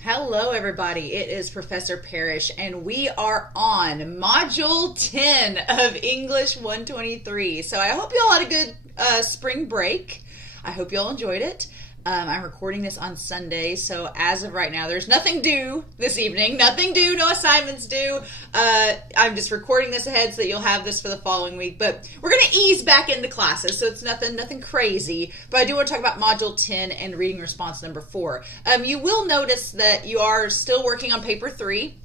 Hello, everybody. It is Professor Parish, and we are on Module 10 of English 123. So I hope you all had a good spring break. I hope you all enjoyed it. I'm recording this on Sunday, so as of right now, there's nothing due this evening. Nothing due, no assignments due. I'm just recording this ahead so that you'll have this for the following week. But we're going to ease back into classes, so it's nothing crazy. But I do want to talk about Module 10 and reading response number 4. You will notice that you are still working on paper 3,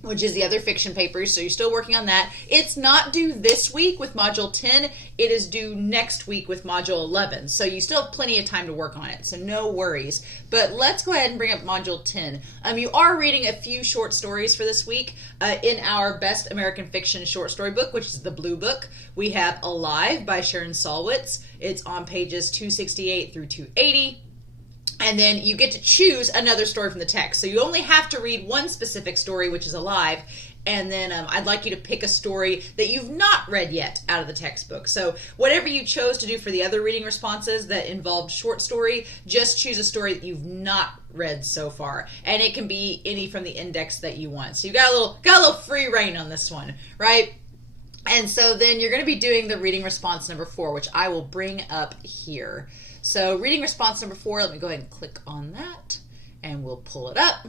which is the other fiction papers, so you're still working on that. It's not due this week with Module 10. It is due next week with Module 11, so you still have plenty of time to work on it, so no worries. But let's go ahead and bring up Module 10. You are reading a few short stories for this week. In our Best American Fiction short story book, which is the Blue Book, we have Alive by Sharon Salwitz. It's on pages 268 through 280. And then you get to choose another story from the text. So you only have to read one specific story, which is Alive. And then I'd like you to pick a story that you've not read yet out of the textbook. So whatever you chose to do for the other reading responses that involved short story, just choose a story that you've not read so far. And it can be any from the index that you want. So you got a little free reign on this one, right? And so then you're going to be doing the reading response number 4, which I will bring up here. So reading response number 4, let me go ahead and click on that and we'll pull it up.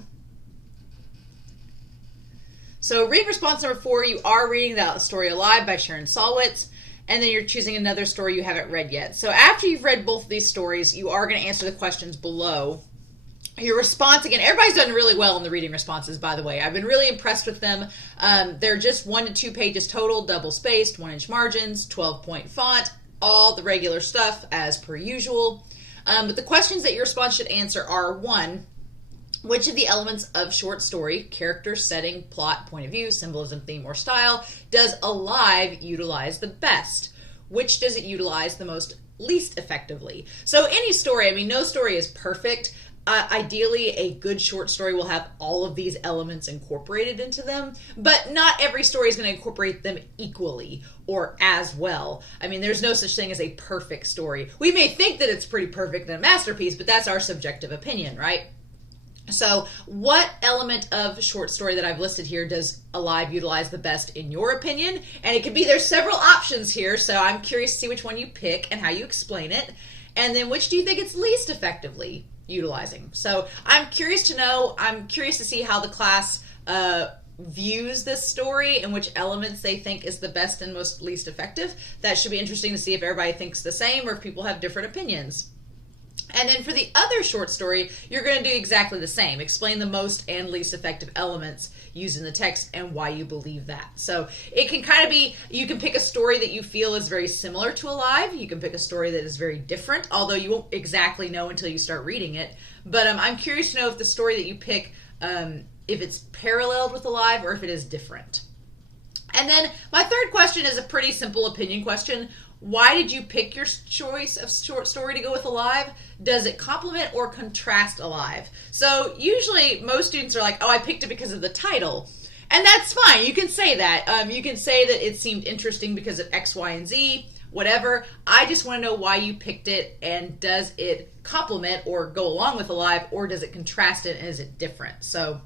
So reading response number 4, you are reading the story Alive by Sharon Salwitz, and then you're choosing another story you haven't read yet. So after you've read both of these stories, you are going to answer the questions below. Your response, again, everybody's done really well in the reading responses, by the way. I've been really impressed with them. They're just 1 to 2 pages total, double spaced, 1-inch margins, 12-point font, all the regular stuff as per usual. But the questions that your response should answer are: 1, which of the elements of short story, character, setting, plot, point of view, symbolism, theme, or style, does Alive utilize the best? Which does it utilize the most least effectively? So any story, no story is perfect. Ideally, a good short story will have all of these elements incorporated into them, but not every story is going to incorporate them equally or as well. There's no such thing as a perfect story. We may think that it's pretty perfect and a masterpiece, but that's our subjective opinion, right? So what element of short story that I've listed here does Alive utilize the best in your opinion? And it could be, there's several options here, so I'm curious to see which one you pick and how you explain it. And then which do you think it's least effectively utilizing? So I'm curious to know. I'm curious to see how the class views this story and which elements they think is the best and most least effective. That should be interesting to see if everybody thinks the same or if people have different opinions. And then for the other short story, you're going to do exactly the same. Explain the most and least effective elements used in the text and why you believe that. So it can kind of be, you can pick a story that you feel is very similar to Alive. You can pick a story that is very different, although you won't exactly know until you start reading it. But I'm curious to know if the story that you pick, if it's paralleled with Alive or if it is different. And then my third question is a pretty simple opinion question. Why did you pick your choice of short story to go with Alive? Does it complement or contrast Alive? So usually most students are like, oh, I picked it because of the title. And that's fine. You can say that. You can say that it seemed interesting because of X, Y, and Z, whatever. I just want to know why you picked it, and does it complement or go along with Alive, or does it contrast it and is it different? So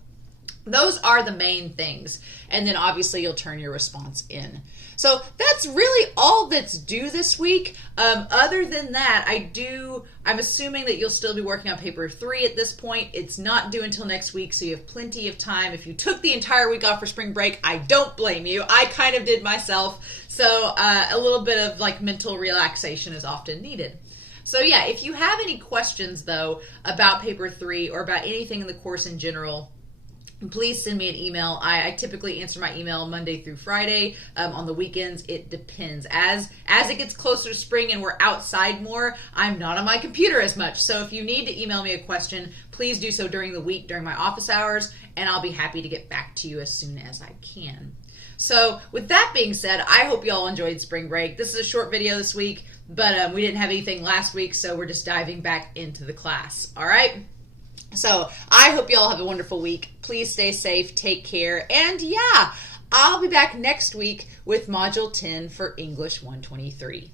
those are the main things. And then obviously you'll turn your response in. So that's really all that's due this week. Other than that, I'm assuming that you'll still be working on paper 3 at this point. It's not due until next week, so you have plenty of time. If you took the entire week off for spring break, I don't blame you. I kind of did myself. So a little bit of mental relaxation is often needed. So yeah, if you have any questions though about paper 3 or about anything in the course in general, please send me an email. I typically answer my email Monday through Friday. On the weekends, it depends. As it gets closer to spring and we're outside more, I'm not on my computer as much. So if you need to email me a question, please do so during the week, during my office hours, and I'll be happy to get back to you as soon as I can. So with that being said, I hope you all enjoyed spring break. This is a short video this week, but we didn't have anything last week, so we're just diving back into the class. All right? So I hope you all have a wonderful week. Please stay safe, take care, and yeah, I'll be back next week with Module 10 for English 123.